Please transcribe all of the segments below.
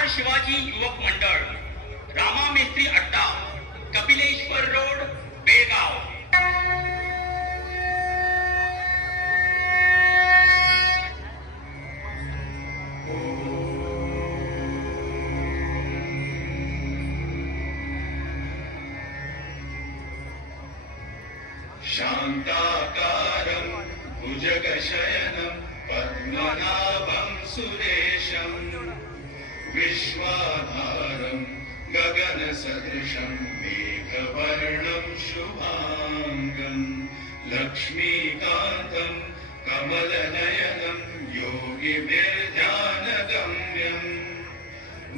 बाळ शिवाजी युवक मंडळ, रामा मेत्री अड्डा, कपिलेश्वर रोड, बेळगाव. शान्ताकारं भुजगशयनं पद्मनाभं सुरेशं विश्वाधारं गगनसदृशं मेघवर्णं शुभाङ्गं लक्ष्मीकान्तं कमलनयनं योगिभिर्ध्यानगम्यं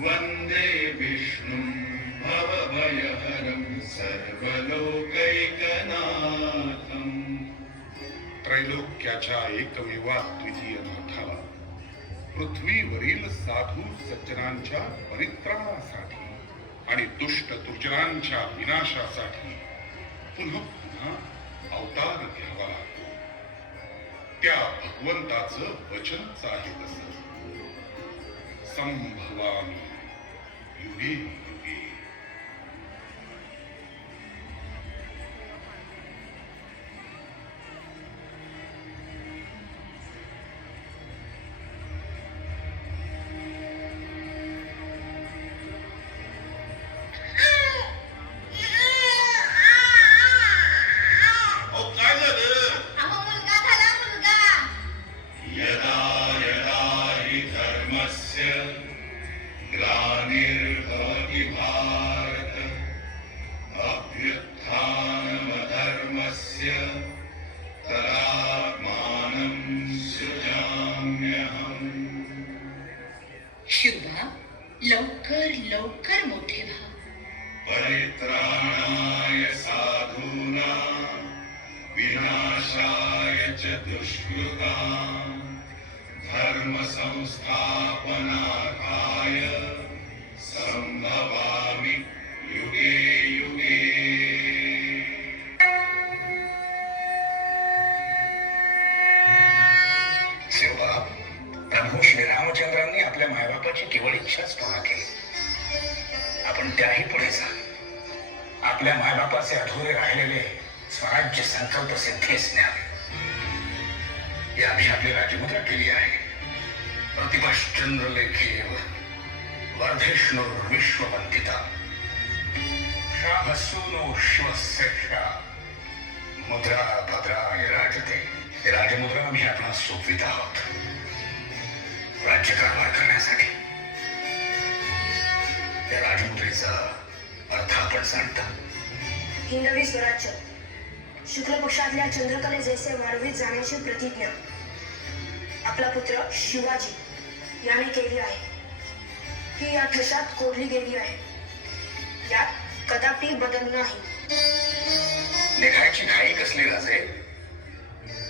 वन्दे विष्णुं भवभयहरं सर्वलोकैकनाथं. त्रैलोक्याच्या एकमेवाद्वितीय नाथाला पृथ्वीवरील साधू सज्जनांच्या परित्राणासाठी आणि दुष्ट दुर्जनांच्या विनाशासाठी पुन्हा पुन्हा अवतार घ्यावा लागतो. त्या भगवंताचं वचनच आहे तसं, संभवामी युगे युगे. यदा यदा हि धर्मस्य ग्लानिर्भवति भारत अभ्युत्थानमधर्मस्य तदात्मानं सृजाम्यहम्. शिवबा, लवकर लवकर मोठे व्हा. परित्राणाय साधूनां विनाशाय च दुष्कृतां धर्म संस्थापनार्थाय संभवामि युगे युगे. शिवबा, प्रभू श्रीरामचंद्रांनी आपल्या मायबापाची केवळ इच्छाच पूर्ण केली. आपण त्याही पुढे जा. आपल्या मायबापाचे अधुरे राहिलेले स्वराज्य संकल्प सिद्धीस न्यावे. ही आम्ही आपली राजमुद्रा केली आहे. प्रतिपश्चंद्र लेखेव वर्धेष्णुर्विश्ववंदिता शाहसूनो शिवश्रेष्ठा मुद्रा भद्राय राजते. ही राजमुद्रा आम्ही आपणास सोपवित आहोत राज्यकारभार करण्यासाठी. या राजमुद्रेचा अर्थ आपण जाणता. हिंदवी स्वराज्य शुक्ल पक्षातल्या चंद्रकले जैसे वाढवीत जाण्याची प्रतिज्ञा आपला पुत्र शिवाजी याने केली आहे. ही या ठशात कोरली गेली आहे. यात कदापि बदल नाही. निघायची घाई कसली राजे?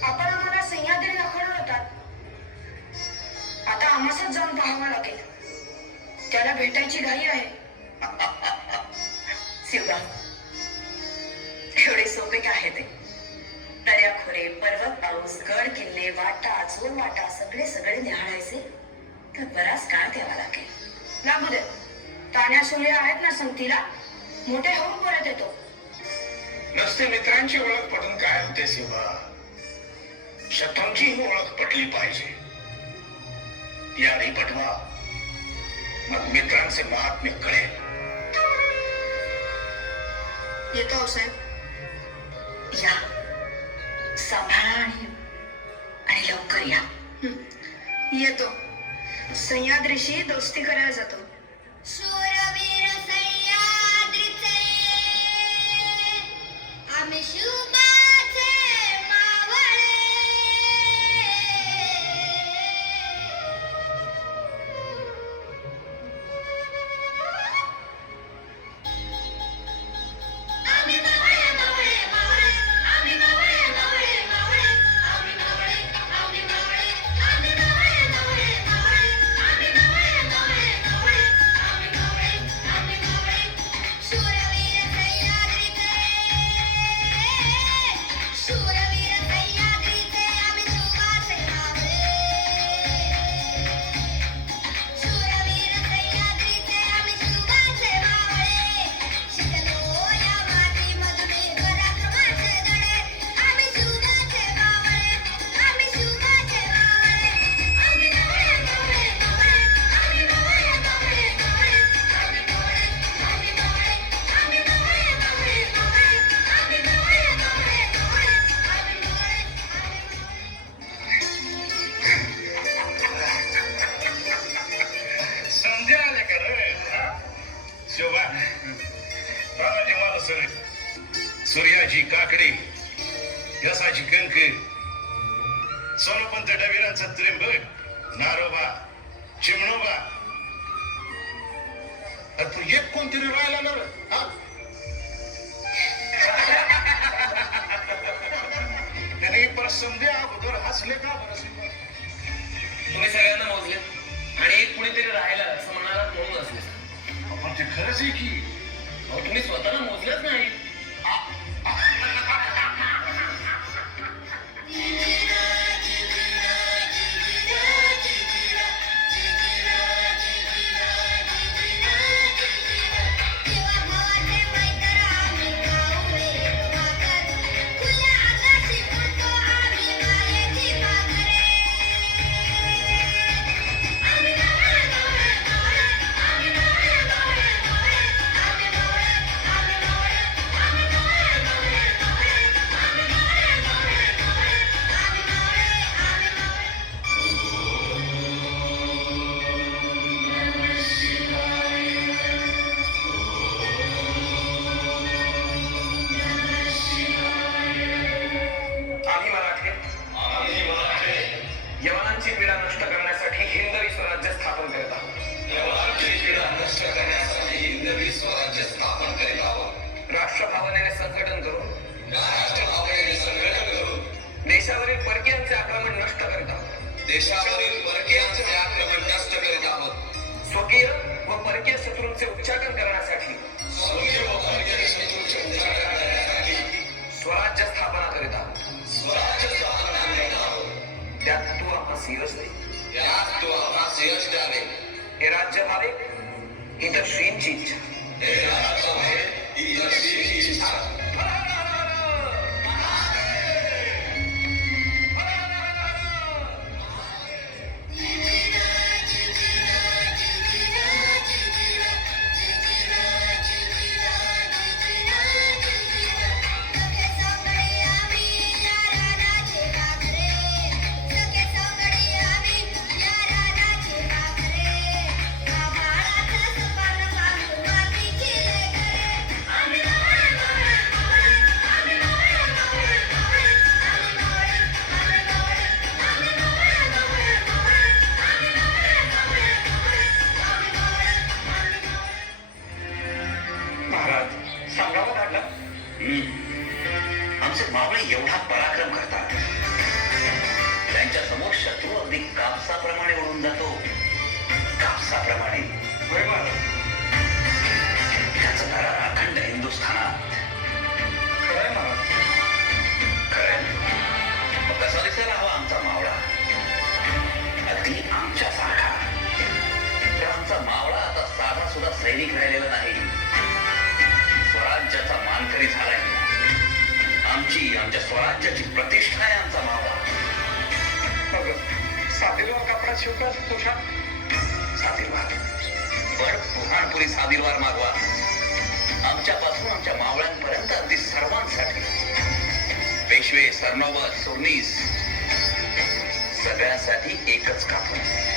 आपण आम्हाला सह्याद्री दाखवणार होतात. आता आम्हासच जाऊन पाहावं लागेल. त्याला भेटायची घाई आहे. शिवबा, एवढे सोपे काय आहे ते? दर्याखोरे, पर्वत, पाऊस, गड किल्ले, वाटा, चोर वाटा सगळे सगळे निहाळायचे तर बराच काळ द्यावा लागेल. लागू दे. ताण्या सोल्या आहेत ना संगतीला. मोठे होऊन परत येतो. नसते मित्रांची ओळख पटून काय होते शिवा? शत्रूंची ओळख पटली पाहिजे. ती आधी पटवा, मग मित्रांचे महात्म्य कळेल. येतो साहेब. या, सांभाळा आणि लवकर या. येतो. सह्याद्रीशी दोस्ती करायला जातो. शूरवीर सह्याद्रीचे आम्ही शुभाचे मावळे. आम्ही मावळे मावळे मावळे, आम्ही मावळे मावळे मावळे, आम्ही मावळे आम्ही मावळे, आम्ही मावळे मावळे मावळे, आम्ही मावळे मावळे मावळे, आम्ही मावळे शोभा तानाजी मालसरे सूर्याजी काकडे यसाची कंक सोनोपंत डबीरांचा त्रिंबक नारोबा चिमणोबा तू एक कोणतरी राहिला ना रे, हा त्याने प्रसंगी अगोदर हसले का बरं तुम्ही सगळ्यांना मोजले आणि एक कुणीतरी राहायला असं म्हणाला म्हणून असले पण ते खरंच आहे की अहो तुम्ही स्वतःला मोजलंच नाही यवनांची पीडा नष्ट करण्यासाठी हिंदवी स्वराज्य स्थापन करत आहोत राष्ट्रभावनेने संघटन करून देशावरील परकीयांचे आक्रमण नष्ट करीत आहोत स्वकीय व परकीय शत्रूंचे उच्चाटन करण्यासाठी स्वराज्य स्थापना करीत आहोत त्यात तू आम्हास यश दे हे राज्य व्हावे ही तर श्रींची इच्छा आमचे मावळे एवढा पराक्रम करतात त्यांच्या समोर शत्रू अगदी कापसाप्रमाणे ओढून जातो कापसाप्रमाणे त्याचं घरात अखंड हिंदुस्थानात खरंय मग कसा दिसायला हवा आमचा मावळा अगदी आमच्यासारखा तर आमचा मावळा आता साधा सुद्धा सैनिक राहिलेला नाही स्वराज्याचा मानकरी झालाय आमच्या स्वराज्याची प्रतिष्ठा आहे आमचा मावळा साधीलवार कपडा शिवका पोशाख साधीलवार पण पुहाणपुरी साधीलवार मागवा आमच्यापासून आमच्या मावळ्यांपर्यंत अगदी सर्वांसाठी पेशवे सरनोबत सुरनीस सगळ्यांसाठी एकच कापड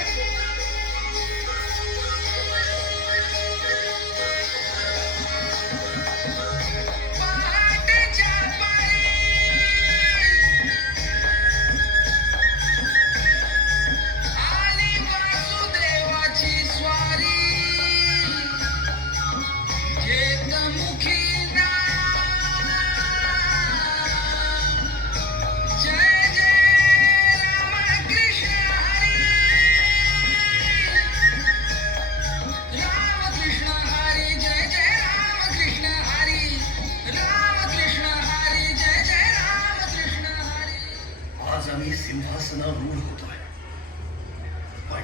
सिंहासनारूढ होतोय पण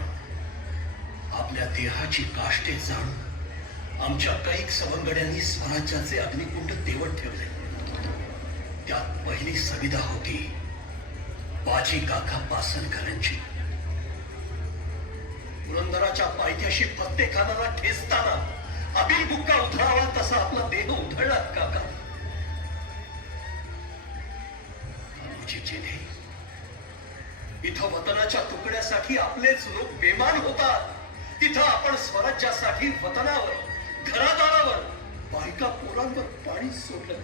आपल्या देहाची काष्टे जाणून आमच्या कैक सवंगड्यांनी स्वराज्याचे अग्निकुंड तेवत ठेवले त्यात पहिली संविधा होती बाजी काका पासनकरांची पुरंदराच्या पायथ्याशी प्रत्येकाला ठेचताना अबिल बुक्का उधळावा तसा आपला देह उधळला काका जेथे इथं वतनाच्या तुकड्यासाठी आपलेच लोक बेमान होतात तिथं आपण स्वराज्यासाठी वतनावर घरादारावर बायका पोरांवर पाणी सोडलं.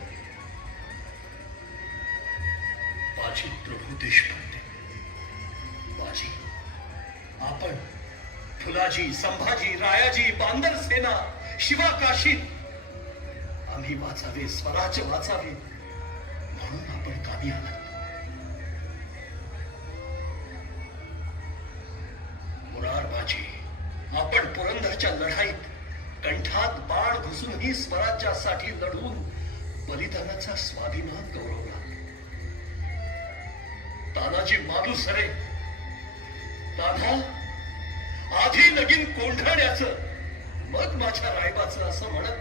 बाजी प्रभू देशपांडे, बाजी आपण फुलाजी, संभाजी, रायाजी, बांदर सेना, शिवा काशीत आम्ही वाचावे, स्वराज्य वाचावे म्हणून आपण कामी आलात. मुरारबाजी, आपण पुरंदरच्या लढाईत कंठात बाण घुसूनही स्वराज्यासाठी लढून बलिदानाचा स्वाभिमान गौरवला. तानाजी मालुसरे, तान्हा आधी लगीन कोंढाण्याचं मग माझ्या रायबाचं असं म्हणत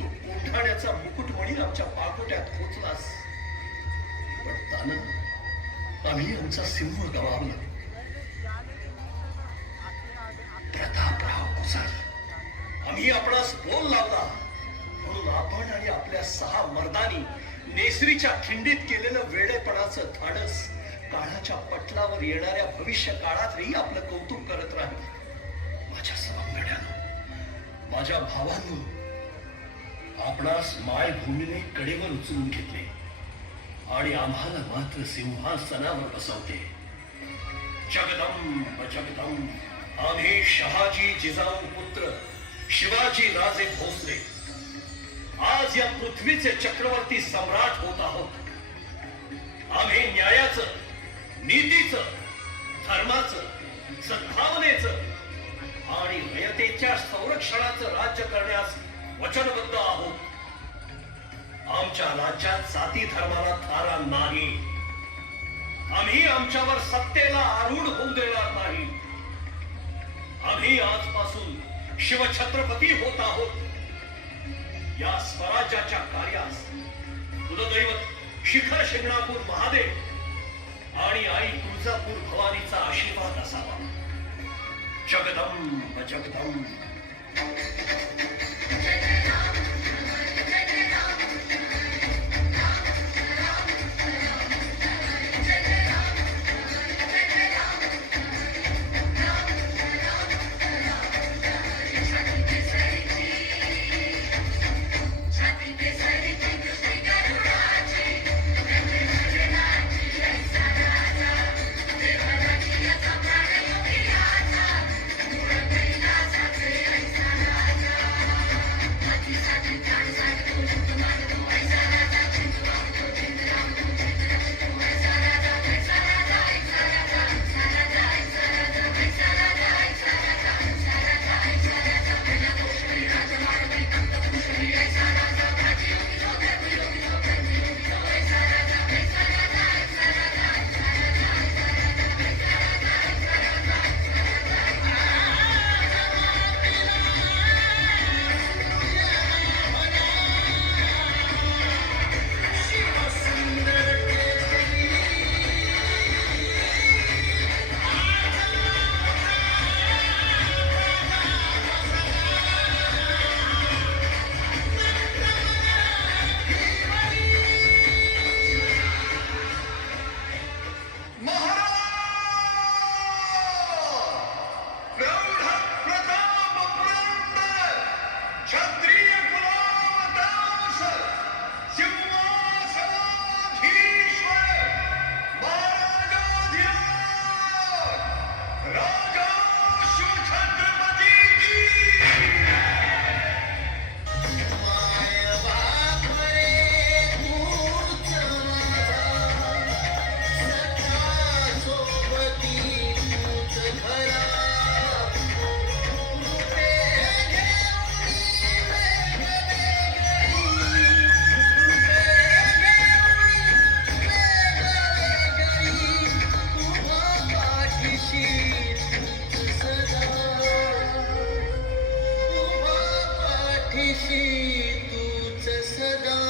तू कोंढाण्याचा मुकुटमणी आमच्या पाकोट्यात खोचलास. पण ताना आम्ही आमचा सिंह गमावला. प्रतापराव कुसाल, आम्ही आपणास बोल लावला म्हणून आपण आणि आपल्या 6 मर्दानी नेसरीच्या खिंडीत केलेलं वेडेपणाचं धाडस काळाच्या पटलावर येणाऱ्या भविष्य काळातही आपलं कौतुक करत राहील. माझ्या सवंगड्यानं, माझ्या भावांनो, आपणास मायभूमीने कडेवर उचलून घेतले आणि आम्हाला मात्र सिंहासनावर बसवते. जगदंब जगदंब, आम्ही शहाजी जिजाऊ पुत्र शिवाजी राजे भोसले आज या पृथ्वीचे चक्रवर्ती सम्राट होत आहोत. आम्ही न्यायाचं, नीतीचं, धर्माचं, सद्भावनेचं आणि रयतेच्या संरक्षणाचं राज्य करण्यास वचनबद्ध आहोत. आमच्या राज्यात जाती धर्माला थारा नाही. आम्ही आमच्यावर सत्तेला आरूढ होऊ देणार नाही. आम्ही आजपासून शिवछत्रपती होत आहोत. या स्वराज्याच्या कार्यास कुलदैवत शिखर शिंगणापूर महादेव आणि आई तुळजापूर भवानीचा आशीर्वाद असावा. जगदंब जगदंब. तूच सदा